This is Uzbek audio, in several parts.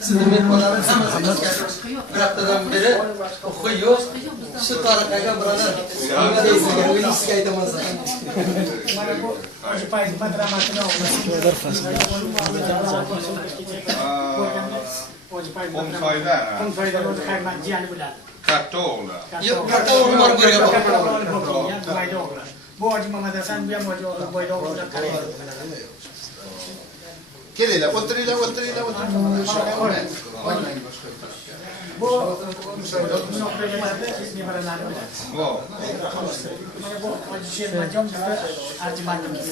Sizni mehmonlarimiz hammasi bir haftadan beri o'qiy yo'q. Shu tariqaga birodar nima deysiz? O'zingiz aytaman sizga. Mana bu o'sha payt madramatini Qumsoyda o'zi qayman jiyani bo'ladi. Katta o'g'li. Yo'q, katta o'g'lim bor bu yerga. Mayda o'g'li. Bu Hoji Muhammad Hasan bu ham Hoji Boyda o'g'lidan qaraydi. Kelinglar, o'tiringlar. Bu nevaralari bilan. Mana bu Hoji Shermatjon bizda arjimandimiz.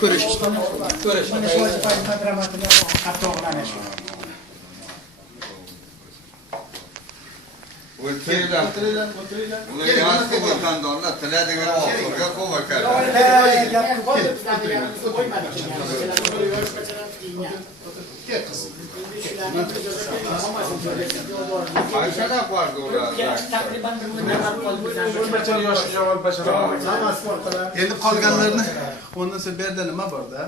Ko'rish. Mana shu Hoji payt madramatini katta o'g'lani shu. O'tiringlar. Ular yaxshi vatandoshlar tiladigan oxirga qo'ygan. Qancha nafar ular? Endi qolganlarni o'rnisi bu yerda nima borda?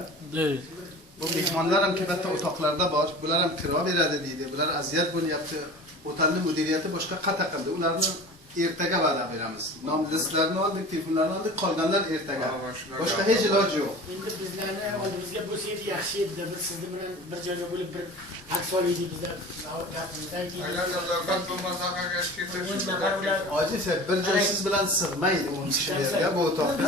Bu mehmonlar ham katta o'toqlarda bor. Bular ham kiro beradi deydi. Bular aziyat bo'lyapti. O'talni mudiriyati boshqa qata qildi. Ularni ertaga va'da beramiz. Nom listlarini oldik, telefonlarni oldik, qolganlar ertaga. Boshqa hech iloji yo'q. Endi bizlarni oldimizga bo'lsaydi yaxshi edi. Biz siz bilan bir joyga bo'lib bir aks olaydik bizlar gapimizdan keyin. Hoji sen bir joy siz bilan sig'maydi 10 kishi yerga bu o'toqda.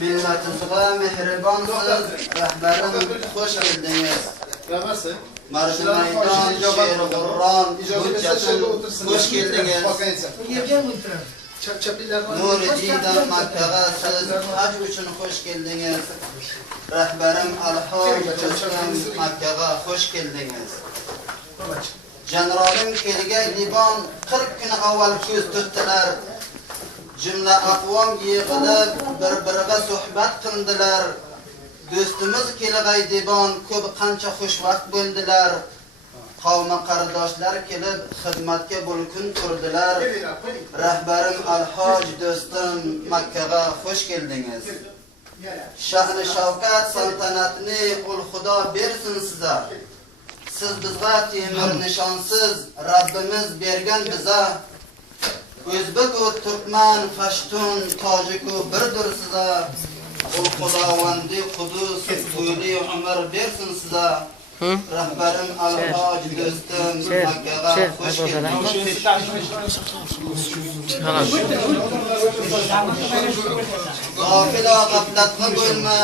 Millatimizga mehribonsiz, rahbarim xush keldingiz. Marshi maydon, she'r Qur'on, hujjatim xush keldingiz. Nuriddin Makkaga siz haj uchun xush keldingiz. Rahbarim Alhoj Jusman Makkaga xush keldingiz. Janrolim kelgan Libon 40 kun avval ko'z tutdilar. Jumla aqvom yig'ilib bir-biriga suhbat qildilar. Do'stimiz kelg'ay debon ko'p qancha xushvaqt bo'ldilar. Qavmi qarindoshlar kelib xizmatga bo'lkun turdilar. Rahbarim Alhoj do'stim Makkaga xush keldingiz. Sha'ni shavkat saltanatni ul Xudo bersin sizga. Siz bizga temir nishonsiz Rabbimiz bergan biza. O'zbek va turkman, pashtun, tojik birdir sizga. Ul Xudovandi Qudus qo'yli umr bersin sizga. Rahbarim Alhoj do'stim Makkaga xush keldingiz. G'ofila g'aflatga bo'lma.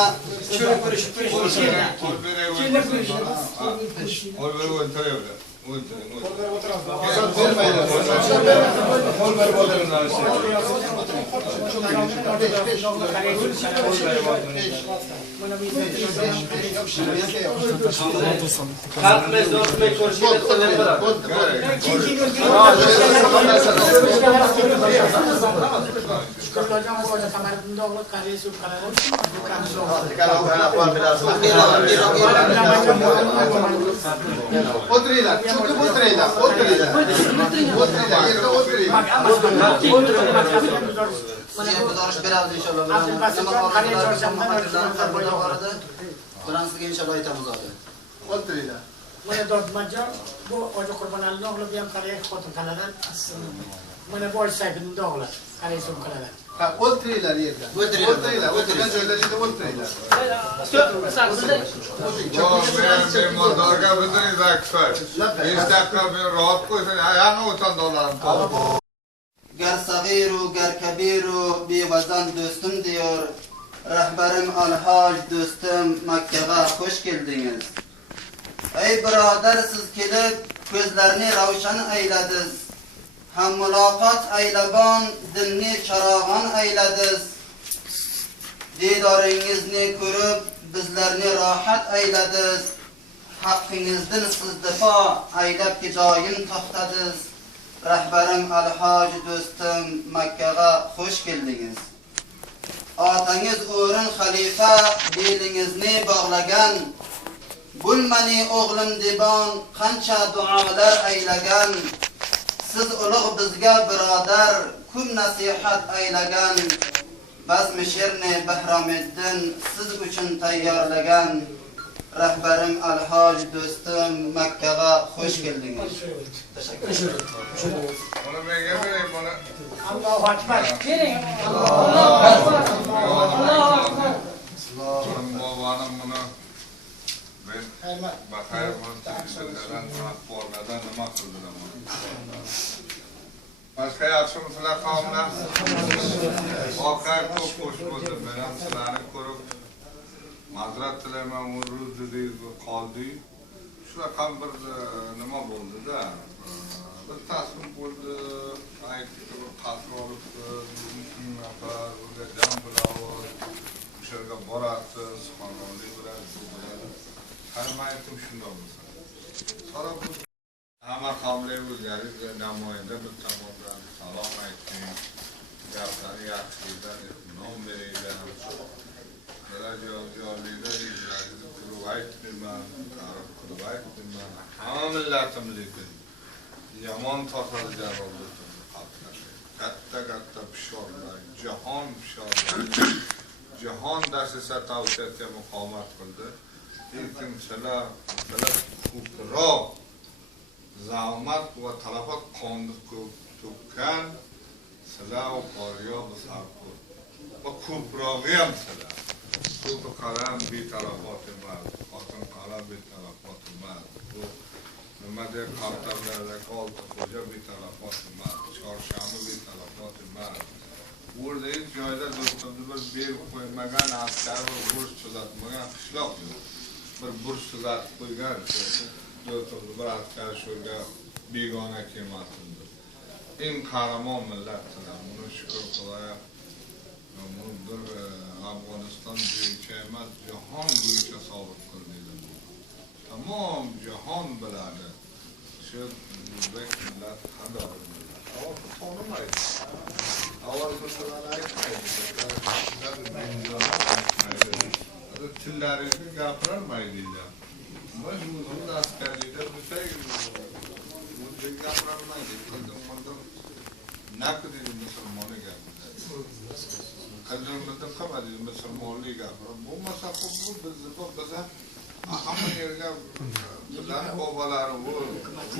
O'tiringlar, cho'kib o'tiringlar. Sizga guzarish beramiz inshaalloh. Sizga inshaalloh aytamiz hozir. O'tiringlar. Mana Dodmatjon bu Hoji Qurbonalining o'g'li bu ham qaray xotin qaladan. Mana bu Hoji Saidning o'g'li qaray so'm qaladan. Ha, o'tiringlar yerda. O'tiringlar. O'tirgan joylaringizda o'tiringlar. Mehmondorga bizni zakfar. 5 daqiqa bir rahat qo'ysin, ayağını o'tandolarni topib. Gar sagiru gar kabiru bevazan do'stim diyor. Rahbarim Alhoj do'stim Makkaga xush keldingiz. Ey birodar siz kelib ko'zlarni ravshan ayladingiz. Ham muloqot aylabon dinni charog'on ayladingiz. Didoringizni ko'rib bizlarni rohat ayladingiz. Haqqingizdan siz difo aylab joyim to'xtadingiz. Rahbarim Alhoj do'stim Makkaga xush keldingiz. Otangiz o'rin xalifa belingizni bog'lagan. Bulmani o'g'lim debon qancha duolar aylagan. Siz ulug' bizga birodar ko'p nasihat aylagan bazmi she'rni Bahromiddin siz uchun tayyorlagan rahbarim Alhoj do'stim Makkaga xush keldingiz. Tashakkur. Buni menga bering, buni. Allohu akbar. Bering. Bovanim buni men baxayr bo'lsin bormadan nima qildilar buni. Başka yaxshimisizlar qavmlar? Voqea ko'p xush bo'ldi. Men ham sizlarni ko'rib ma'zrat tilayman, u ro'zdek qoldi. Shunaqa bir nima bo'ldi-da. Bir tasvir bo'ldi, aytib qasr olibdi, nafar o'zi jam bilan o'sha yerga borasiz, xonadonlik bilan bu bilan. Hamma aytdim shunday bo'lsa. So'rab hamma qavmlar o'zgarib namoyanda bir tomondan salom aytdim. Gaplari yaxshilar, nom beringlar. Joylarda izlarni qilib aytdim, qarab qilib aytdim. Hamma millatimizga yomon tortadigan bo'ldi. Katta pishorlar, jahon pishorlar, jahon dastasa tavsiyatga muqomat qildi. Lekin sizlar ko'proq zahmat va talafot qonni to'kkan sizlar faryod sarqur va ko'prog'i ham sizlar. Ko'p qalam betalafot emas, xotin qalam betalafot emas. Bu nima deb qalblarga qoldi, xo'ja betalafot emas, chorshanba betalafot emas. O'rdagi joyda do'stimni bir berib qo'ymagan askar va burch tuzatmagan qishloq yo'q. Bir burch tuzatib qo'ygan do'stimni bir askar shunga begona kelmasin deb. Eng qahramon millat sizlar. Buni shukr qilaman. Bu bir Afg'oniston bo'yicha emas, jahon bo'yicha sobit qildinglar. Tamom jahon biladi. Shu o'zbek millat qanday millat. Avval tonimaydi. Avval bizlar aytmaydi. Tillaringizni gapirolmaydinglar. Biz o'zimiz askarlikda bo'lsak, o'zimiz gapirolmaydik. Qildim. Naqdi musulmonni gapiradi. Qildim qilmadi musulmonlik gapiradi. Bo'lmasa bu bizni hamma yerga bizlar bobolari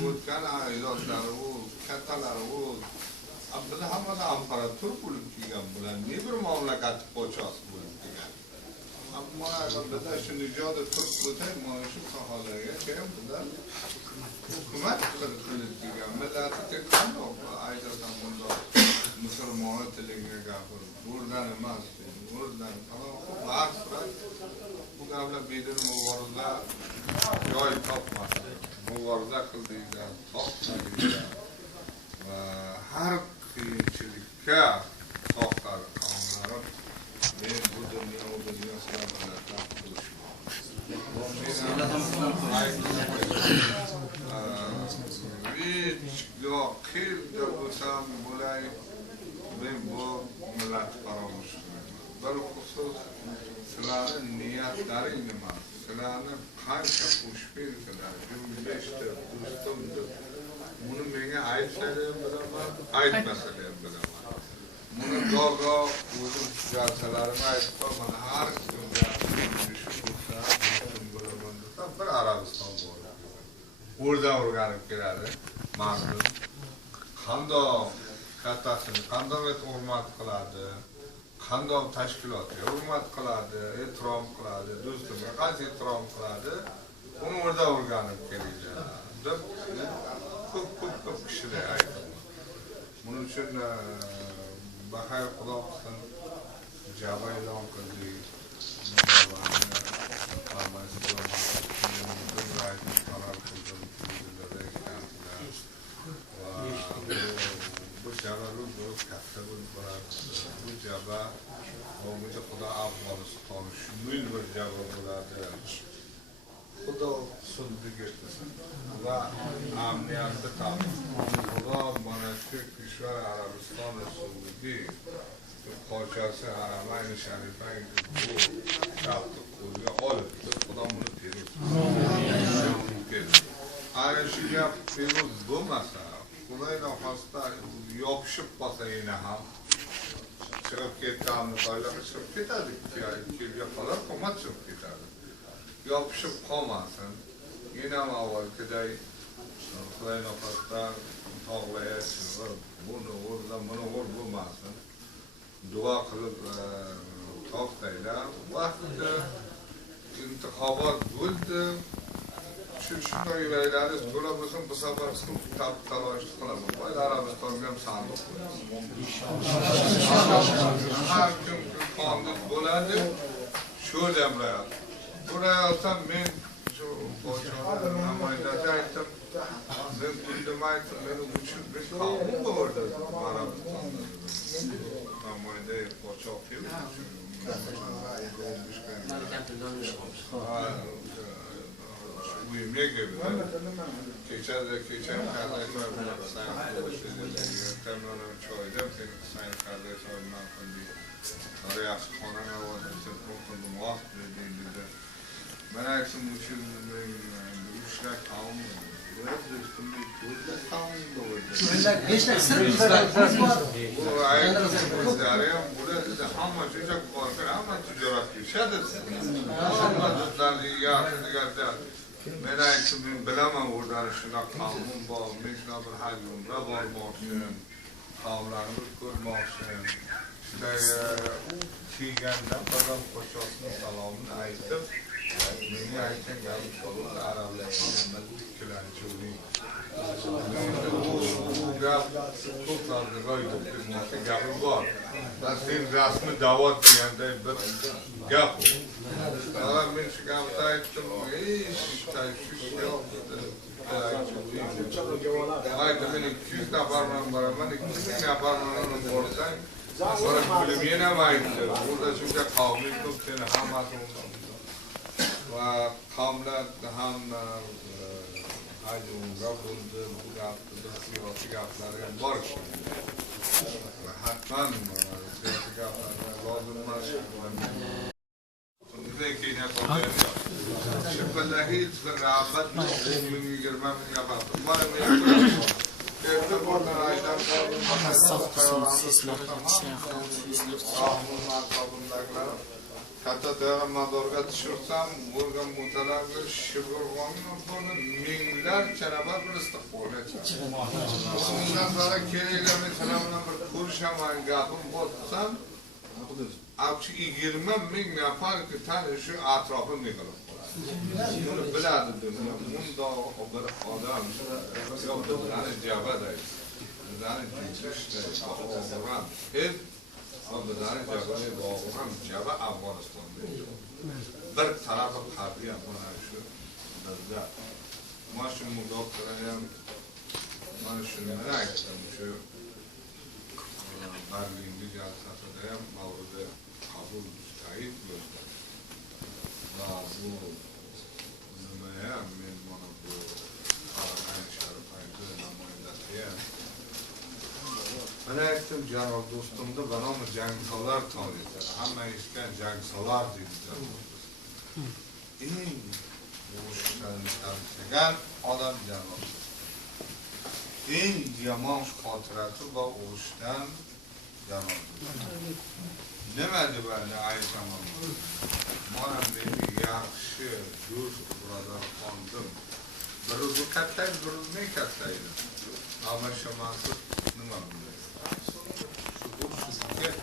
o'tgan ajdodlari kattalari biz hammada imperator bo'lib kelgan bular ne bir mamlakat podshosi bo'lib kelgan. Ammo bizda shu nijoda turk bo'lsak, mana shu sohalarga ham bizlar hukumat qilib kelgan. Millati qandoq ajdoddan bunda musulmon tiliga gapirib, buradan emas, buradan bahs bu gaplar bedil muborada joy topmadi. Muborada qildinglar, topmadinglar. Va har qiyinchilikka soqar qavmlarim men bu dunyo sizlar bilan qilishim. bo'lsam bo'lay, men bu millat faromuz qilmayman. Bir xusus sizlarni niyatlaring nima? Sizlarni qancha xushfe'l qiladi, jumlashdi, do'stimdir. Buni menga aytsalar bilaman, aytmasalar ham bilaman. Buni go'go o'zim jalsalarimni aytib qo'yaman. Har kimga shu bo'lsa, bilaman desa, bir Arabiston bor. O'rdan o'rganib keladi. Ma'lum. Qandoq kattasini qandoq hurmat qiladi, qandoq tashkilotga hurmat qiladi, ehtirom qiladi, do'stimga qancha ehtirom qiladi, uni o'rda o'rganib kelinglar deb ko'p kishilar aytadi. Buning uchun baxayr xudo qilsin jaba e'lon qildik. Bu jabari bo'lib katta bo'lib boradi. Bu jaba o'zi xudo Afg'oniston shumil bir jaba bo'ladi. Xudo suddiga va amniyatni ta'min. Xudo mana shu kishvar Arabiston suddiga podshosi Haramayn Sharifang bu shartni qo'lga olib, xudo buni berib. Ana shu gap berib bo'lmasa, Xudoy noxosta yopishib qolsa yana ham chiqib ketganini toylar chiqib ketadi. Kelga qolar qomat chiqib ketadi. Yopishib qolmasin. Yana ham avvalgiday Xudoy noxosta tog'laya chiqib, buni bo'lmasin. Duo qilib to'xtaylar. Vaqtida intixobot bo'ldi. Shunday yuraylarimiz to'la bo'lsin, bu safar talosh qilamiz. Boylar Arabistonga ham sandiq qo'yamiz. Har kun qonun bo'ladi. Shu jamlayat. Buraya men shu podshohlar namoyandasi aytdim. Men kundim aytdim, meni uchun bir qonun bo'ldi. Arabistonda. Namoyanda podshoh kim? Uyumga gibi. Keçen kardeşler temelen çoğuydu. Sayın kardeş olmak için oraya konan havasını kontrolü muhaf dediğinde ben akşam üçler kavun biraz da üstünde kuvvetler kavun doğurdu. Beşler sırf Bu ayetimiz arayam burada ama çocuk korkar ama ticaret yaşadır. Ama dostlar ya men aytdim, bilaman o'rdan shunaqa qavmim bor, men shunaqa bir haj umra bormoqchim, qavmlarni ko'rmoqchim. Shunday kelganda Qozon podshohning salomini aytib, menga aytgan gapim bo'ldi, arablarga ikkilanchi u gap ko'plarga ro'yib ketmoqda gapim bor. Sen rasmiy da'vat deganday bir gap. Men shu gapni aytdim, tashvish yo'q dedi. Aytdim, men 200 nafar bilan boraman, 2000 nafar bilan borsang, bilim yana aytdi. Burada shuncha qavming ko'p, seni hammasi va qavmlar ham haj umra bo'ldi, bu gapni siyosiy gaplari ham bor. Hatman siyosiy gaplarga lozim emas. Lekin şüpheli hiç rağbet yok. Girmem yapalım. Bana ne yapalım? Evde buradan aydan hatta değerli madorga düşürsem, burada mutalarla şıbırganın bunu minler çanabar bir istikbal edecek. Bundan sonra keleylerle çanabarla bir kurşaman gapım botsam, avchi 20,000 nafar ki tane şu atrofim yig'ilib qoladi. Buni biladi dunyo. Bundoq bir odam bizani jabadaydi. Bizani tinchlikda o'g'irlan. Hech bizani jabadagi o'g'irlan jaba Afg'onistonda. Bir tarafi harbiy mana shu bizda. Mana shu mudofaa ham mana shuni aytdim shu Berlin'de jalsasida ham mavzuda qabul müstahil bo'ldi. Va bu nima ham men mana bu Qarag'ay Sharifayni namoyandasi ham mana aytdim, janob do'stimni banomi jangsolar tonidir. Hamma eshitgan jangsolar deydilar. Eng urushdan tarixlagan odam janob. Eng yomon xotirasi va urushdan janob. Nima deb aytaman? Mana meni yaxshi do'st birodar qondim. Biri katta, biri katta edi. Ammo shamasi nima bilmaydi. Shu men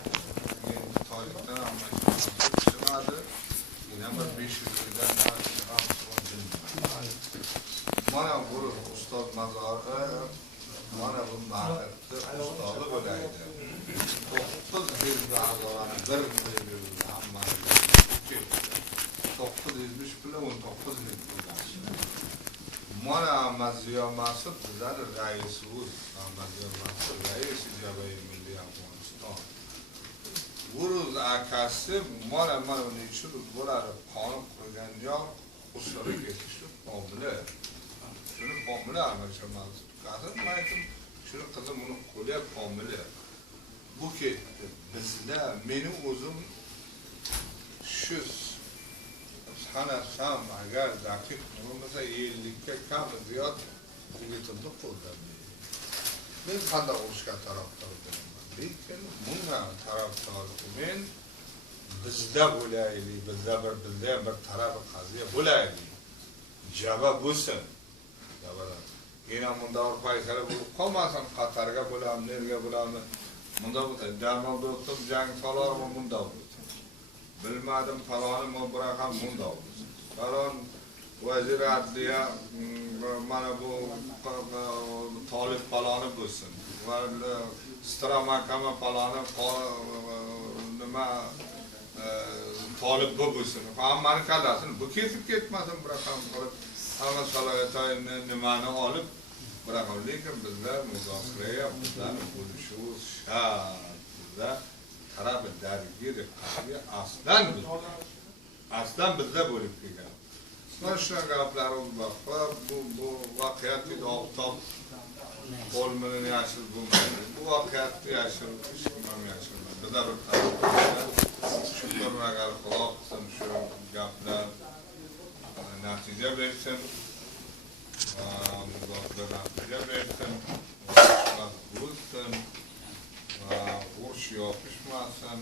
tarixdan amma chiqadi. Yana bir 500 yildan mana bu ustoz mazori, mana bu ma'rifatli ustozi bo'laydi. 9 yil a'zolari bir hamma 970 bilan 19 yil bo'lgan. Mana Maziyo Mas'ud bizlar raisimiz, Maziyo Mas'ud rais Jabay Milliy Afg'oniston. Buruz akasi mana uning uchun bular qonun qo'ygan joy usulga ketishdi, qonunlar. Shuni qonunlar amalga oshirmadi. Qazim aytdim, shuni qizim uni qo'lyap qonunlar. Bu ketdi. Bizlar meni o'zim shu sanasam agar daqiq bo'lmasa 50 ga kam ziyod yetimni qo'ldan. men qanday urushga tarafdor bo'laman. Lekin bunga tarafdor men bizda bo'laylik, bizda bir tarafi qaziya bo'laylik. Java bo'lsin. Javalar. Yana bunda paysalar bo'lib qolmasin, Qatarga bo'lamiz, nerga bo'lamiz. Bunda darmon do'stim jang solarmi bunda bo'lsin. Bilmadim faloni mubraqam bunda bo'lsin. Falon vazir adliya mana bu Tolib faloni bo'lsin. Va Stramakama faloni nima Tolib bo'lsin. Hammani kallasini bu kesib ketmasin bir raqam qilib, hamma salohiyatini nimani olib bir raqam. Lekin bizlar muzokara, bizlar bo'lishimiz shart. Bizlar taraf dargir qilib aslan bizda bo'lib kelgan. Mana shu gaplarimiz bor. Bu voqeatni oftob qo'lmini yashil bo'lmaydi. Bu voqeatni yashil hech kim ham yashilmaydi. Bizda bir taraf shundan agar Xudo qilsin shu gaplar natija bersin va muzokara natija bersin, bo'lsin va urush yopishmasin.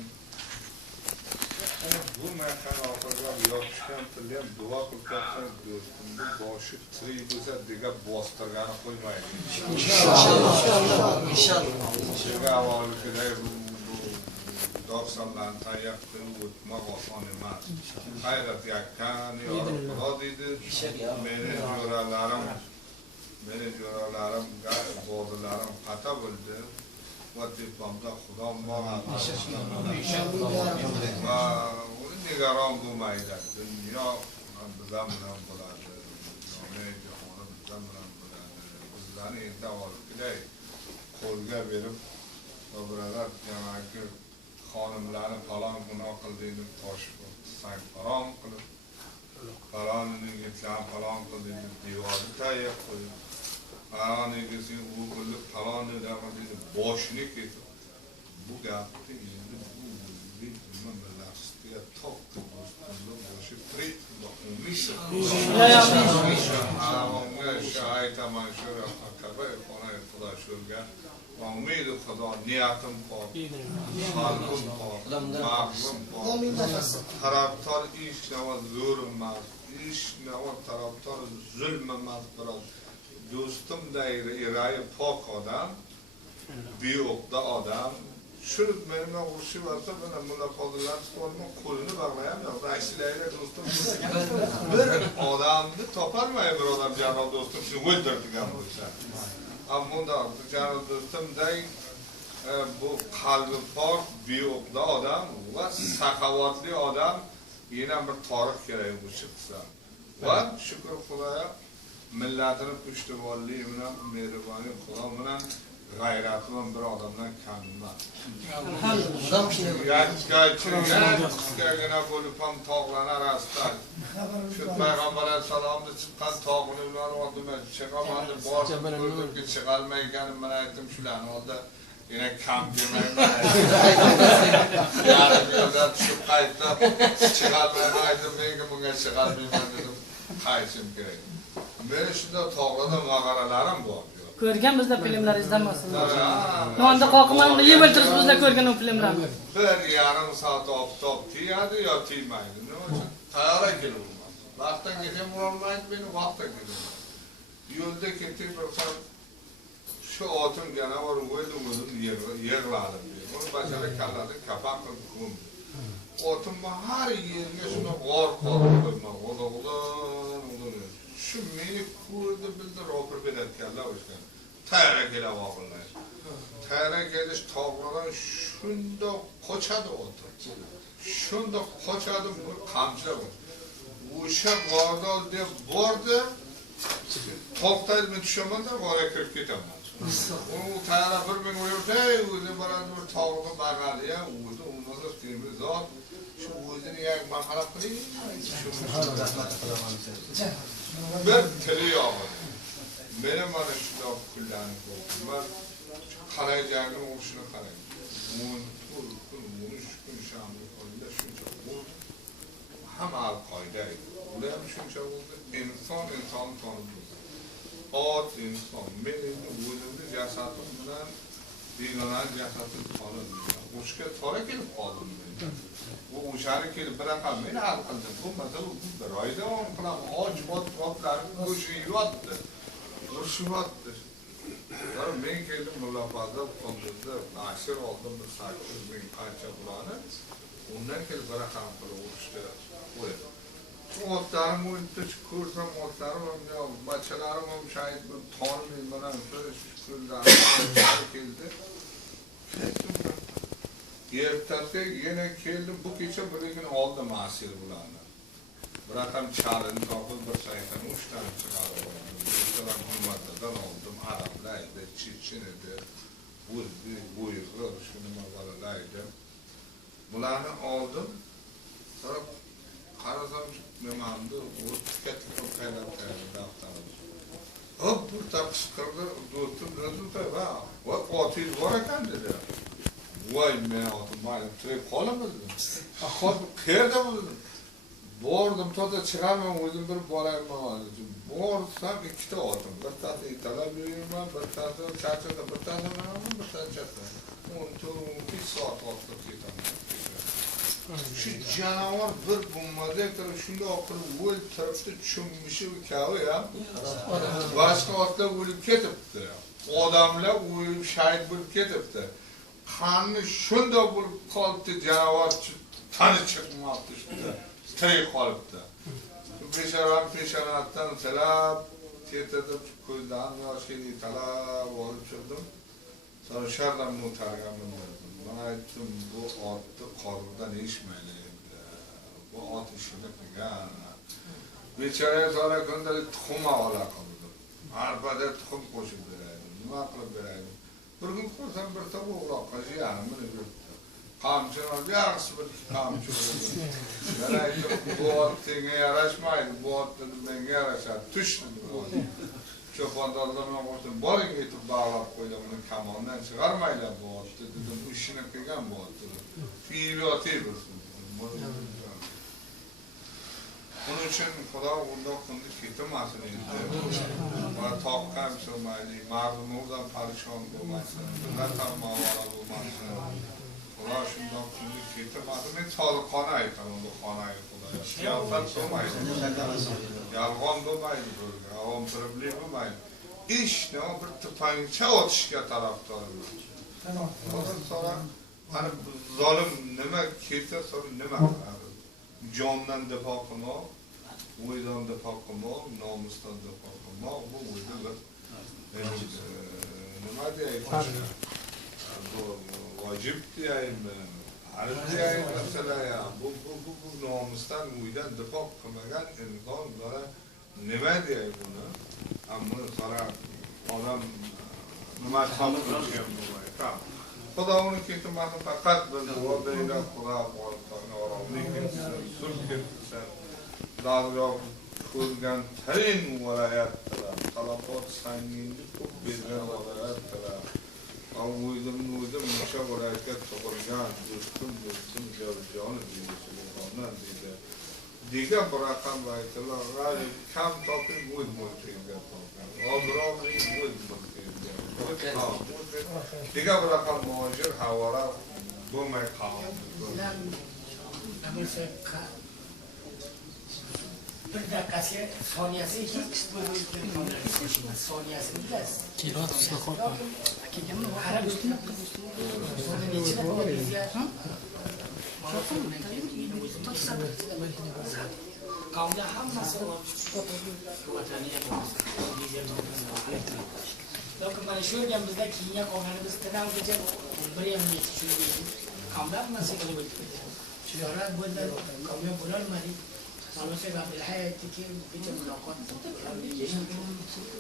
Bu mekan oxirlar yopishgan tilni ham duo qilib do'stimni boshi tirik bo'lsa degan bostirgani qo'ymaydi. Inshaalloh. Shunga avvalgiday doksanlarni tayyor qilib o'tmoq oson emas. Hayrat yakkan Xudo deydi. Meni jo'ralarim, bozorlarim qata bo'ldi. Va tepamda Xudo bor. Va nigaron bo'lmaydi. Dunyo bizlar bilan bo'ladi. Jahon bizlar bilan bo'ladi. Bizlarni endi olib qo'lga berib, birodar jamaki xonimlarni falon gunoh qildi deb toshib sang harom qilib, falon yigitlarni falon qildi deb devorni tayyor qo'yib, falon egasiga u qilib falon deb boshini ketib, bu gapni endi bu nima bilasizga to'qib boshi tirik boqmaysiz. Avamga shu aytaman shu kabay xona Xudo shulga umid Xudo niyatim bor, qalbim bor, ma'qlim bor. Taraftor ish nava zo'r emas, ish nava taraftor zulm emas, biroq do'stimday irai pok odam, beo'qda odam. Shu menga urushib olsa, mana mulla qodilar tutolmay qo'lini bog'layapman. Raislaylar do'stim. Bir odamni topolmay bir odam janob do'stim shu o'ldirdigan bo'lsa. Ammo janob do'stimday bu qalbi pok, beo'qda odam va saxovatli odam yana bir tarix kerak bu chiqsa. Va shukr Xudoga millatini pushtivorlik bilan mehribonlik Xudo bilan g'ayratli bir odamdan kam emas. Yakkaygina bo'lib ham tog'larni arasida shu payg'ambar alayhisalomni chiqqan tog'ini bilan oldima chiqaman deb borib chiqolmagan men aytdim shularni oldi yana kam demayman. Yarim yilda tushib qaytib chiqolmayman aytdim, menga bunga chiqolmayman dedim, qaytishim kerak. Men shunda tog'larda mag'aralarim bor. Ko'rgan bizda filmlaringizdan masalan. Nonda qoqimani yeb o'tirib bizda ko'rgan o filmlarni. Bir yarim soat oftob tiyadi yo tiymaydi. Nima uchun? Tayyorga kelolmas. Vaqtdan ketib bo'lmaydi, meni vaqtga keladi. Yo'lda ketib bir shu otim yana bor o'ydim yig'ladim. Uni bachara kalladi kapan qilib ko'mdi. Otim har yerga shuni g'or qo'yma. Shu meni ko'rdi bildi ro'pir berayotganlar o'shgan. Tayyorga kela voqillar. Tayyorga kelish tog'lardan shunda qochadi otim. Shunda qochadi bu qamchilar. O'sha g'ordol deb bordi. To'xtaydi, men tushaman-da, g'orga kirib ketaman. U tayyorga bir men o'yirtay, o'zi boradi bir tog'ni bag'adi-ya, o'zi undan temir zot. Shu o'zini yak marhamat qiling. Bir tili yog'di. Meni mana shunday kunlarni ko'rdim. Men qarayjagim o'shini qarang. 10 kun, 13 kun shamli qo'ydi, shuncha bo'ldi. Hamma qoida edi. Ular ham shuncha bo'ldi. Inson tanib bo'ldi. ot inson. Men endi o'zimni jasadim bilan begonaning jasadini solib, o'shga to'g'ri kelib qoldim men. Bu o'shani kelib bir raqam men hal qildim. Bu masala bir oy davom qilaman. Och-otlarni go'shini yotdi. Urishyapti. Men keldim muloqotda qondizda nashr oldim bir 8 ming qancha pulni. Undan kelib bir raqam qilib urishdi. Qo'ydim. Otlarim o'tdi, ko'rsam otlarim ham, bachalarim ham shahid bo'lib, tonim bilan ko'zlarim keldi. Ertasi yana keldim, bu kecha birigini oldim asir bularni. Bir raqam chalini topib, bir saytani 3 tane chiqarib oldim. Do'stlarim hurmatidan oldim, arablaydi, chechen edi, bo'yg'ir, shuni bolalaydi. Bularni oldim, sonra qarasam nimamdi, u katta qaylab daftarim. Hop, bir taqishqirdi, do'stim o'zi va otingiz bor ekan dedi. Voy, men otim mayli turib qolaman. Hozir qayerda bo'ldim? Bordim, to'da chiqaman, o'zim bir boraman. Borsam ikkita otim, bittasi italab yuraman, bittasi charchada, bittasi men, bittasi chaqda. 14 soat o'tib ketaman. Şu canavar bir bulmadı, şunda akıllı öl tarafta çömmüşü kavi ya. Başka atla ölüp ketipti. Adamlar ölüp şahit bulup ketipti. Kanını şunda bulup kalıptı canavar tanı çıkmaktı şunda. Tırı kalıptı. Peşerattan selap tetedim koydan yaşını talab olup çıktım. Sonra şardan muhtargamın verdim. Bana aytdim, bu otni qornidan eshmaylik. Bu ot ishini qilgan. Bechoraga sonra kundalik tuxum havola qildim. Arpada tuxum qo'shib beraydim. Nima qilib beraydim? Bir kun ko'rsam bir to'p o'g'loqqa jiyanimni yuribdi. Qamchini olib, yaxshi bir qamchi urdi. Yana aytdim, bu ot senga yarashmaydi, bu ot menga yarashadi. Tush dedi. Cho'pondorlarga qo'shdim, boring yetib bog'lab qo'ydim, uni kamondan chiqarmaylar bu otni dedim, bu ishini qilgan bu otni. Kiyib yotaversin. Buning uchun Xudo undoq qildi, ketmasin endi. Va toqqan so'maydi, mardumlardan parishon bo'lmasin, ular ham mavara bo'lmasin. Xudo shundoq qildi, ketmasin. Men soliqona aytaman, bu xonaga Xudo. Yolg'on bo'lmaydi. Yolg'on bo'lmaydi bu. Avom problem bo'lmaydi. Ishni bir tupancha otishga tarafdorman. Sonra ana zolim nima kelsa, sonra nima qiladi? Jondan dafo qilmoq, o'ydan dafo qilmoq, nomusdan dafo qilmoq, bu o'zi bir nima deyaymi? Bu vojib deyaymi? Farz deyaymi masalan, bu nomusdan, o'ydan dafo qilmagan inson bora nima deyaymi buni? Ammo sonra odam nima qilgan bo'lmaydi. Xudo uni ketmasin, faqat bir duo berib, Xudo qo'lini oromlik etsin, sulh etsin. Xudo ko'rgan tayin viloyatlar, talafot sanginlik ko'p bergan viloyatlar. O'zim o'sha viloyatga tug'ilgan do'stim Javjonov deydi. Degan bir raqam aytdilar, g'alib kam topib o'z mulkiga topgan. Obro'ni o'z mulkiga. Degan bir raqam muhojir havora bo'lmay qoldi. Bir dakikasi, soniyasi hech bo'lmaydi. Soniyasi bilasiz. Kelot islohot bor. Kelganmi? Qarab ustuna Qavmda hammasi lekin mana shu yergamizda kiyingan qolganimiz tinamgacha bir ham yetishmaydi. Qavmda hammasi qilib o'tdi. Shu yora bundan qavmga bo'lolmadik. Albatta Abdulhayy keyin bitta muloqot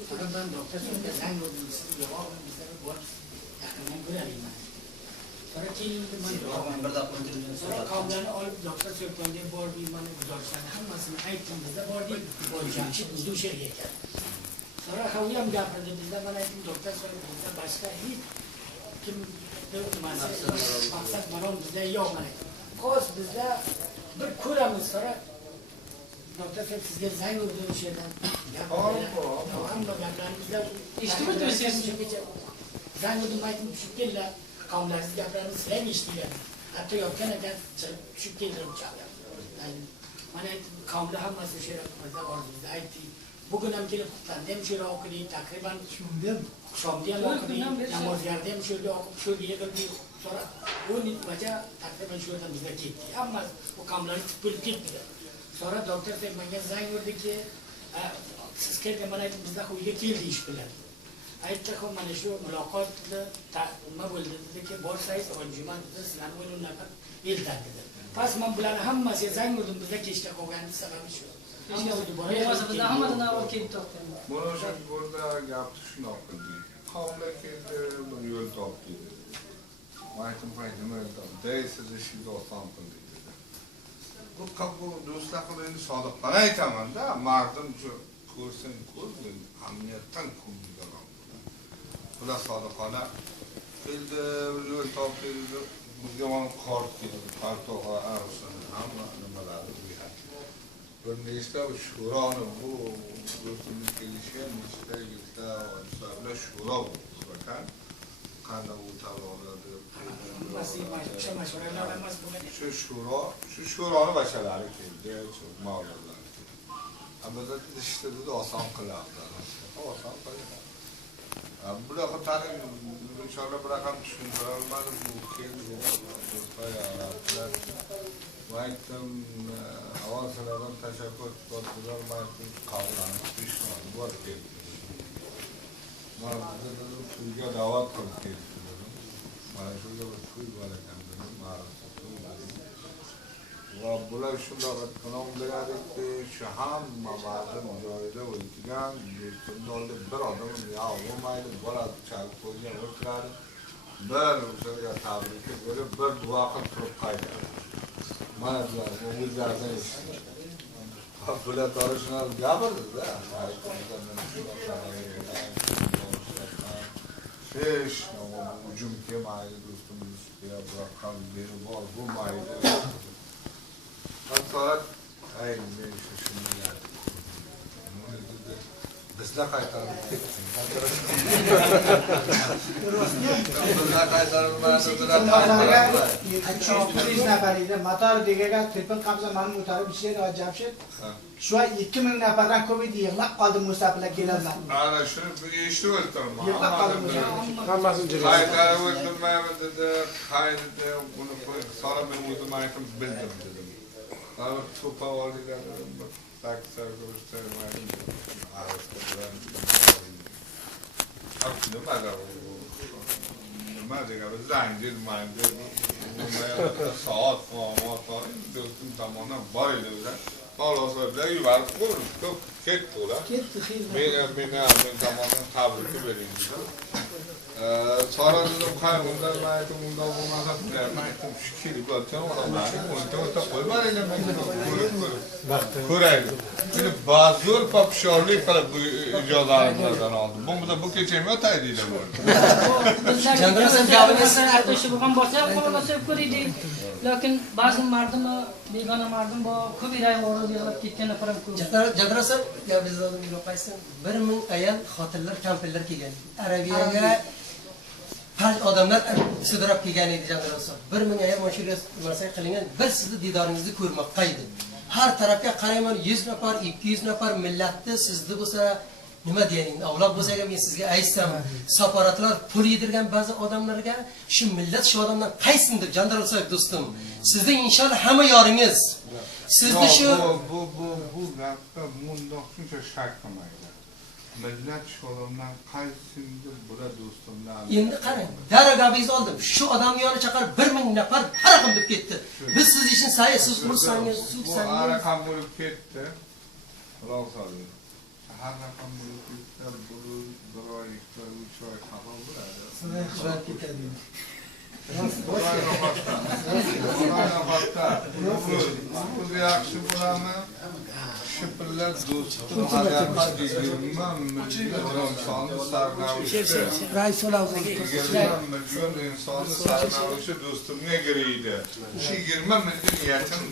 Faqat doktor so'zga zang bo'ldim, sizga javob bizlar bor. Yaqindan ko'raman. Sonra keyin qavmlarni olib doktor so'zga bordik, mana guzorishlarini hammasini aytdim, bizda bordik, jamshid o'zi o'sha yerga ekan. Sonra ham gapirdi, bizda mana aytdim, doktor so'zga bizda boshqa hech kim maqsad marom bizda yo'q mana. Xos bizda bir ko'ramiz, sonra doktor sizga zang urdi o'sha yerdan. Hamma gaplarimizda Eshitib o'tirsiz. zang urdim aytib tushib keldilar. Qavmlarsiz gaplarni sizlar ham eshitdinglar. Hatto yotgan ekan tushib keldilar uchoqlar. Mana qavmlar hammasi o'sha yerda orzumizda aytdik. Bugun ham kelib xutbanda ham shu yerda o'qidik, taqriban shomda ham o'qidik, namozlarda ham shu yerda o'qib, shu yerda yig'ildik. Sonra 10 baca taqriban shu yerdan bizga ketdi. Hammasi bu qavmlar bo'lib ketdi. Sonra doktor deb menga zang urdiki, siz kelgan mana aytib bizda uyga keldi ish bilan. Aytdi ku mana shu muloqotda nima bo'ldi dediki, borsangiz onjuman dedi, sizlarni o'yinlarga eltadi dedi. Pas men bularni hammasiga zang urdim, bizda kechda qolgani sababi shu. Bizda hammadan avval kelib to'xtadi. Mana shu burada gapni shunaqa qildik. Qavmlar keldi, bir yo'l topdi dedi. Aytdim, nima yo'l topdi? Siz ishni oson qildik dedi. Bu qabul do'stlar qilib sodiqdan aytaman-da, mardim shu ko'rsin ko'rsin, ahamiyatdan ko'ngliga oldi. Ular sodiqona keldi, yo'l topdi dedi. Bizga mana kart keldi, kartoqa arsin, hamma nimalarni bir nechta shuroni bu do'stimiz kelishgan nechta yigitlar shuro bo'lgan qanday o'tib oladi shu shuroni bashalari keldi mavlalar albatta ishda juda oson qilardi oson qiladi bunaqa tani inshaalloh bir raqam tushuntira olmadim bu keldi do'stlar aytdim avvalsalardan tashakkür qildilar aytdim qavlanib pishmadi bor keldi mana to'yga da'vat qilib keldi mana shu bir to'y bor ekan dedim va bular shundoq qilganlarki shu hamma mardim joyida o'tgan do'stimni oldida bir odam bo'lmaydi bo'ladi chalib qo'ygan o'tiradi bir o'shaga tabrikni berib bir duo qilib turib qaytadi mana bular o'zlaridan eshitdi bular torishlar gapirdi-da hech hujum kelmaydi do'stimiz ustiga biroq berib bor bo'lmaydi soat ay men shunday bizlar qaytarib ketdik bizlar qaytarib nafar edi motor degaga telefon qabza mani o'tarib ishlaydi va Jamshid shu 2000 nafardan ko'p edi yig'lab qoldim musafirlar keladilar ana shuni eshitib o'tirman yig'lab qoldim hammasini qaytarib o'tirmayman dedi qaydi buni so'ramay o'zim aytib bildim dedim Ama topa oldilar taksar göstermeyi nima degan zanjir manjir soat muammo do'stim tomonidan bor edi ular xoloslar yuborib qo'yib ketdi ular men tomonidan tabrik bering sonra dedim bundan aytdim undan bo'lmasa aytdim shu kelib yotgan odamlarni o'rta qo'ymaringlar ko'raylik shuni ba'zo'r popshorlik qilib bu ijodlarimlardan oldim bu kecha ham yotay deydilar Arkadaşı bu kan borsa qo'lasa ko'raylik. Lekin ba'zi mardim begona mardim bu ko'p yillar o'rib yig'lab ketgan nafarim ko'p. Jadrasam bizda qaysin 1000 ayol xotinlar kampirlar kelgan. Arabiyaga Hal odamlar sidirab kelgan edi Jadrasam. 1000 ayol mashhur narsa qilingan bir sizni didoringizni ko'rmoqqa edi. Har tarafga qarayman 100 nafar, 200 nafar millatni sizni bo'lsa nima deying? Avlod bo'lsa ham men sizga aytsam, safaratlar pul yedirgan ba'zi odamlarga shu millat shu odamdan qaysindir Jandaralsoy do'stim. Sizni inshaalloh hamma yoringiz. Sizni shu bu gapda bundoq shuncha shak qilmaydi. Millat shu odamdan qaysindir bular do'stimlar. Endi qarang, daragabingizni oldim. Shu odamni yoni chaqirib 1000 nafar har raqam deb ketdi. Biz siz uchun siz qursangiz, bu raqam bo'lib ketdi. Xudo soldi. Har raqam bo'lib ketdi, bir oy, 2 oy qabul bo'ladi. Sizlar ketadi. Bu yaxshi bo'ladimi? Shipirlar do'stim insonni sarnavishi do'stimga kiraydi. 20 million yaqin